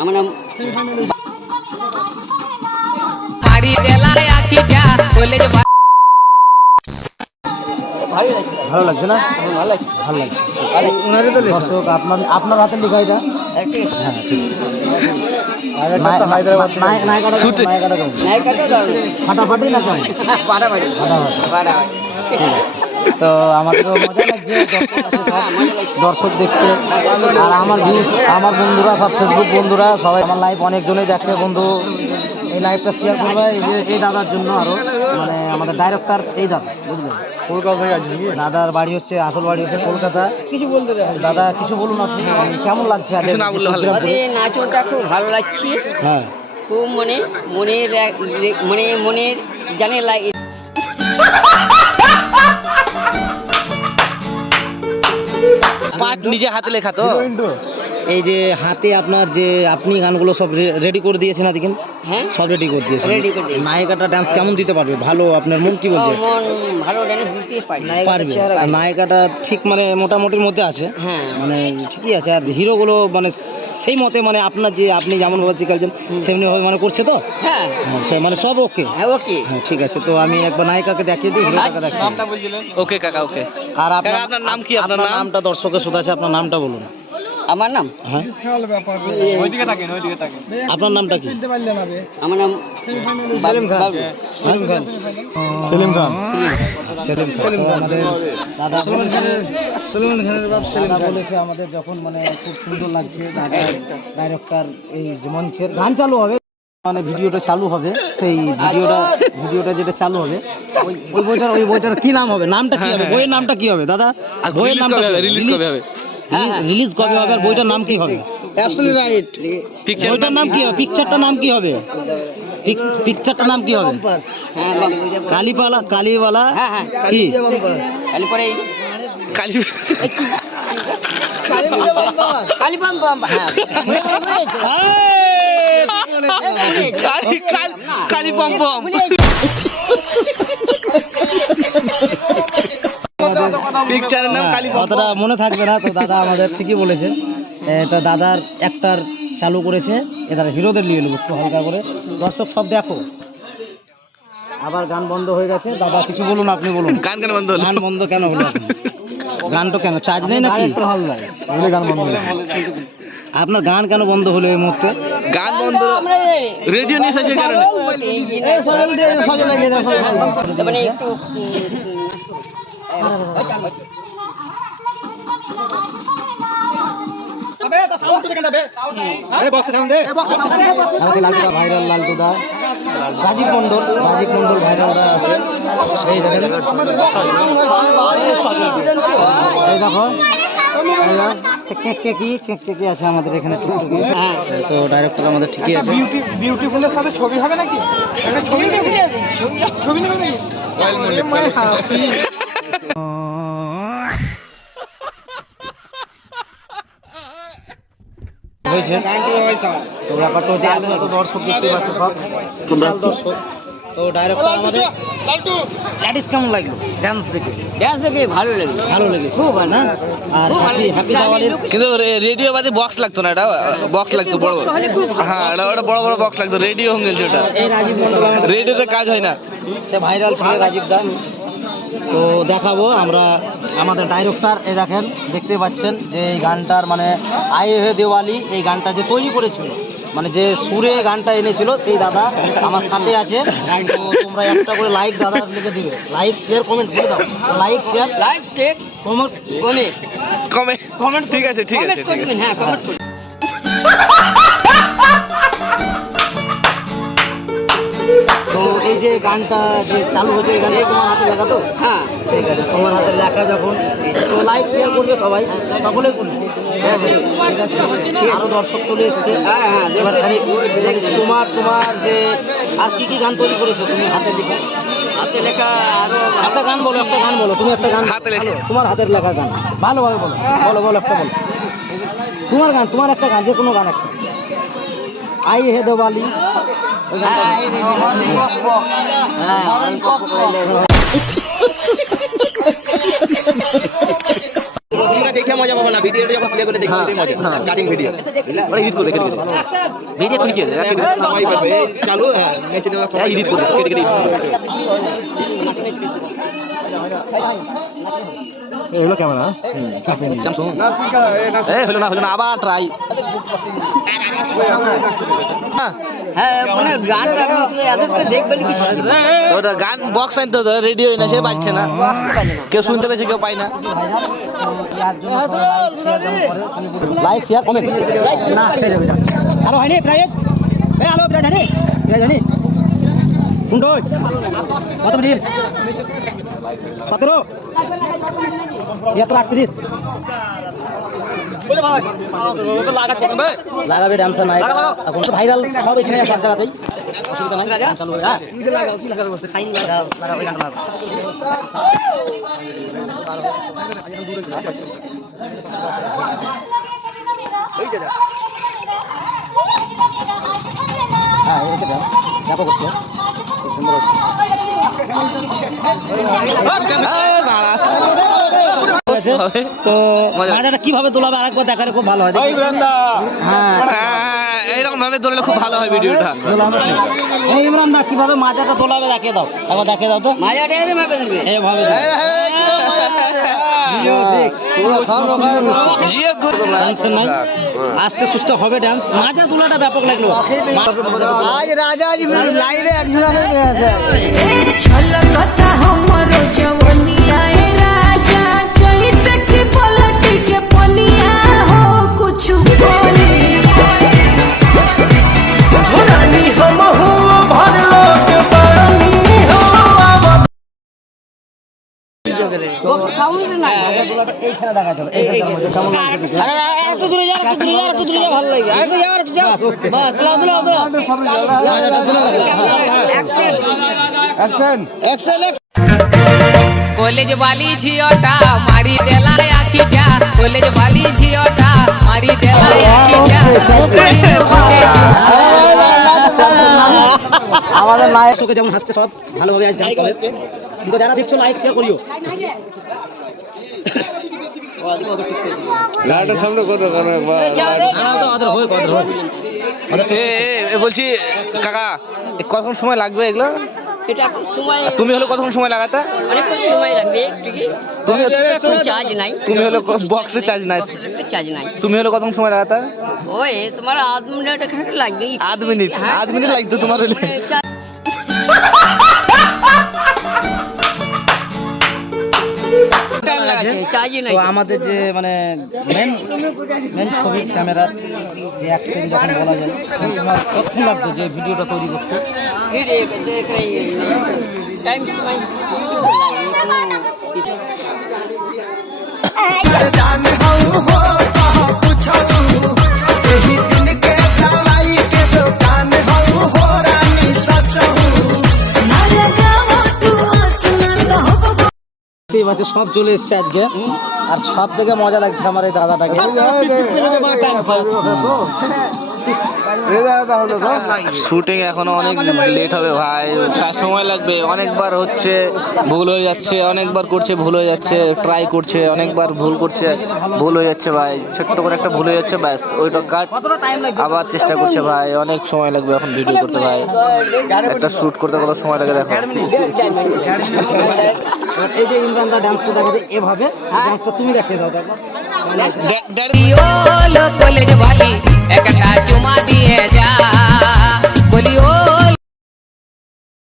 আমার নাম ভালো লাগছে না? ভালো লাগছে। ভালো লাগছে। দর্শক আপনার হাতে লেখা এটা? হ্যাঁ ঠিক আছে। নায়িকাটা কেমন? ফাটাফাটি না কেমন? ফাটাফাটি। ঠিক আছে। তো আমাদেরও মজা লাগছে, দর্শক দেখছে আর আমার ভিউজ, আমার বন্ধুরা সব ফেসবুক বন্ধুরা সবাই আমার লাইভ অনেকজনেই দেখে বন্ধু। এই লাইভটা শেয়ার করবে এই দাদার জন্য, আরও মানে আমাদের ডাইরেক্টর এই দাদা, বুঝলেন? কলকাতা থেকে আসবেন? দাদার বাড়ি হচ্ছে, আসল বাড়ি হচ্ছে কলকাতা। কিছু বলতে দাদা, কিছু বলুন আপনি, কেমন লাগছে? নাচটা খুব ভালো লাগছে। হ্যাঁ, খুব মনের জানে লাগে। নিজে হাতে লেখা তো। এই যে হাতে আপনার যে আপনি গানগুলো সব রেডি করে দিয়েছেন না, দেখেন? হ্যাঁ, সব রেডি করে দিয়েছেন। নায়িকাটা ডান্স কেমন দিতে পারবে? ভালো, আপনার মন কি বলছে? মন ভালো ডান্স দিতে পারবে। আর নায়িকাটা ঠিক মানে মোটামুটির মধ্যে আছে, হ্যাঁ, মানে ঠিকই আছে। আর হিরোগুলো মানে সেই মতে মানে আপনার যে আপনি যেমন ভাবে শিখাচ্ছেন সেমনি ভাবে মানে করছে তো? হ্যাঁ, মানে সব ওকে। হ্যাঁ ওকে। হ্যাঁ ঠিক আছে। তো আমি একবার নায়িকাকে দেখিয়ে দিই, হিরোটাকে দেখিয়ে দিই। ওকে কাকা, ওকে। আর আপনার নাম কি? আপনার নামটা দর্শকের শোধাচ্ছে, আপনার নামটা বলুন। আমার নাম? হ্যাঁ, আপনার নামটা কি? আমার নাম সেলিম খান। সেলিম খান। সেলিম খান আমাদের দাদা, সলিমান খানের বাপ সেলিম খান বলেছে আমাদের, যখন মানে খুব সুন্দর লাগছে দাদা ডাইরেক্টর এই যে মঞ্চের গান চালু হবে, মানে ভিডিওটা চালু হবে, সেই ভিডিওটা যেটা চালু হবে ওই বইটার কি নাম হবে? নামটা কি হবে? বইয়ের নামটা কি হবে দাদা? বইয়ের নামটা রিলিজ কবে হবে? আর বইটার নাম কি হবে? Absolutely right. বইটার নাম কি হবে? পিকচারটার নাম কি হবে? পিকচারটার নাম কি হবে? কালীপালা, কালীবালা কি? কালীপরে কালীপাম। হ্যাঁ, কালী পম্পম। পিকচারের নাম কালী পম্পম। কথাটা মনে থাকবে না তো, দাদা আমাদের ঠিকই বলেছে। তা দাদার একটার চালু করেছে, এদের হিরোদের নিয়ে নেবো একটু হালকা করে। দর্শক সব দেখো, আবার গান বন্ধ হয়ে গেছে। দাদা কিছু বলুন, আপনি বলুন। গান কেন বন্ধ হলো? গান বন্ধ কেন হলো? গান তো কেন চার্জ নেই নাকি? গান বন্ধ হলো। আপনার গান কেন বন্ধ হলো এই মুহূর্তে? গান বন্ধ, রেডিও নিয়ে এসেছে কারণে। মানে একটু ভাইরাল লালটুদা, রাজীব মন্ডল ভাইরাল দা আছে। এই দেখেন, এই দেখো কি আছে আমাদের এখানে টুকটুকি। তো ডাইরেক্টর আমাদের ঠিকই আছে। বিউটিফুলের সাথে ছবি হবে নাকি? ছবি নেবে নাকি? হয়েছে তো ব্যাপারটা হচ্ছে এত দর্শক দেখতে পাচ্ছ, সব বিশাল দর্শক। তো ডাইরেক্টর আমাদের ল্যাডিস কেমন লাগলো ডান্স দেখে? ভালো লেগেছে, ভালো লেগেছে খুব ভালো না? আর হ্যাপি দাওয়ালের কিন্তু রেডিও বাদে বক্স লাগতো না, এটা বক্স লাগতো বড় বড়। হ্যাঁ, ওটা বড় বড় বক্স লাগতো, রেডিও হয়ে গেছে ওটা। এই রাজীব মন্ডল আমাদের রেডিওতে কাজ হয় না, সে ভাইরাল ছিল রাজীব দা। তো দেখাবো আমরা আমাদের ডাইরেক্টর, এই দেখেন দেখতে পাচ্ছেন যে এই গানটার মানে আয়ে হে দিওয়ালি, এই গানটা যে তৈরি করেছিল, মানে যে সুরে গানটা এনেছিল সেই দাদা আমার সাথে আছে। তো তোমরা একটা করে লাইক দাদা লিখে দিবে, লাইক শেয়ার কমেন্ট করে দাও। Like share comment. ঠিক আছে, ঠিক আছে, ঠিক আছে। হ্যাঁ, কমেন্ট করুন। তো এই যে গানটা যে চালু হয়েছে, এই গানটা তোমার হাতে লেখা তো? হ্যাঁ, ঠিক আছে, তোমার হাতে লেখা যখন, তো লাইক শেয়ার করবে সবাই, সকলে করবে। আরো দর্শক চলে এসছে। এবার খালি তোমার যে আর কি গান তৈরি করেছো তুমি হাতে লেখা? হাতে লেখা আরো একটা গান বলো, তুমি একটা গান হাতে লেখা। তোমার হাতের লেখা গান ভালোভাবে বলো একটা বলো। তোমার গান, তোমার একটা গান, যে কোনো গান একটা। আই হে দিওয়ালি, দেখে মজা পাবো না, ভিডিওটা যখন প্লে করে দেখি ওটাই মজা, কাটিং ভিডিও ওরা এডিট করে কেটে ভিডিও করে কি আছে সবাই পাবে চালু নেচে দেওয়া সবাই এডিট করে কেটে কেটে এগুলো ক্যামেরা স্যামসাং হলো না আবার ট্রাই হ্যাঁ মানে গানটা এতটা দেখবে কি ওটা গান বক্স আনতে হতো, রেডিও না সে পাচ্ছে না, কেউ শুনতে পেয়েছে কেউ পায় না। লাইক শেয়ার কমেন্ট না আলো হয়নি প্রাইজ আলো প্রাইজ জানি কোনটা কত মিনিট 17 76 38 লাগাবে ডান্সার নাই এখন ভাইরাল সব এখানে সব জায়গাতেই অসুবিধা নাই চালু হবে। হ্যাঁ কি লাগাও সাইন লাগাও গান মারো হ্যাঁ এই হচ্ছে ব্যাপক হচ্ছে, খুব সুন্দর হচ্ছে। তো মাজাটা কিভাবে তোলাবে আরেকবার দেখালে খুব ভালো হয়। হ্যাঁ এইরকম ভাবে ধরলে খুব ভালো হয় ভিডিওটা। এই ইমরান দা কিভাবে মাজাটা তোলাবে দেখিয়ে দাও, একবার দেখিয়ে দাও তো। মাজাটা এভাবে দিবে এইভাবে আস্তে সুস্থ হবে ডান্স। মাজা তোলাটা ব্যাপক লাগলো আজ রাজা লাইভে একজন আছে छलकता हमरो जवनिया ए राजा जैसे कि पलटी के पनिया हो कुछ बोली रानी हम हो भर लोट पानी हो সাউন্ড নাই এইখানে দেখা যাবে এইটার মধ্যে কেমন লাগছে একটু দূরে যা ভালো লাগবে একটু যা বাস লাও অ্যাকশন कॉलेज वाली झियोटा मारी देला आखिटा कॉलेज वाली झियोटा मारी देला आखिटा আমাদের নায়ক চোখে যেমন হাসছে সব ভালোভাবে আজ ডান্স করে, কিন্তু যারা দেখছো লাইক শেয়ার করিও। লাইটের সামনে কত ওদের হয় বলছি কাকা কতক্ষণ সময় লাগবে এগুলো? এটা এখন সময় তুমি হলো কতক্ষণ সময় লাগাতে? অনেকক্ষণ সময় লাগবে একটু কি তুমি চার্জ নাই, তুমি হলো বক্সে চার্জ নাই, চার্জ নাই তুমি হলো কতক্ষণ সময় লাগাতে? ওই তোমার আধ মিনিট এখানে লাগবে, আধ মিনিট লাগতো তোমার হলে। চার্জ নাই। তো আমাদের যে মানে মেন ছবি ক্যামেরা যে অ্যাকশন যখন বলা যায়, তোমার কতক্ষণ লাগতো যে ভিডিওটা তৈরি করতে? টাইম সময় ना लगाओ तू आसना तो हो এই বছর সব চলে এসছে আজকে, আর সব থেকে মজা লাগছে আমার এই দাদাটাকে। শুটিং এখনো অনেক লেট হবে ভাই, সময় লাগবে, অনেকবার হচ্ছে ভুল হয়ে যাচ্ছে, অনেকবার করছে ভুল হয়ে যাচ্ছে, ট্রাই করছে অনেকবার ভুল করছে ভুল হয়ে যাচ্ছে ভাই, ছোট্ট করে একটা ভুল হয়ে যাচ্ছে ব্যাস ওইটা কাট আবার চেষ্টা করছে ভাই, অনেক সময় লাগবে এখন ভিডিও করতে ভাই, একটা শুট করতে কত সময় লাগে দেখো। এই যে ইমরান দা ডান্সটা দেখাচ্ছে এভাবে, ডান্সটা তুমি দেখিয়ে দাও দেখো। कॉलेज वाली एकटा चुमा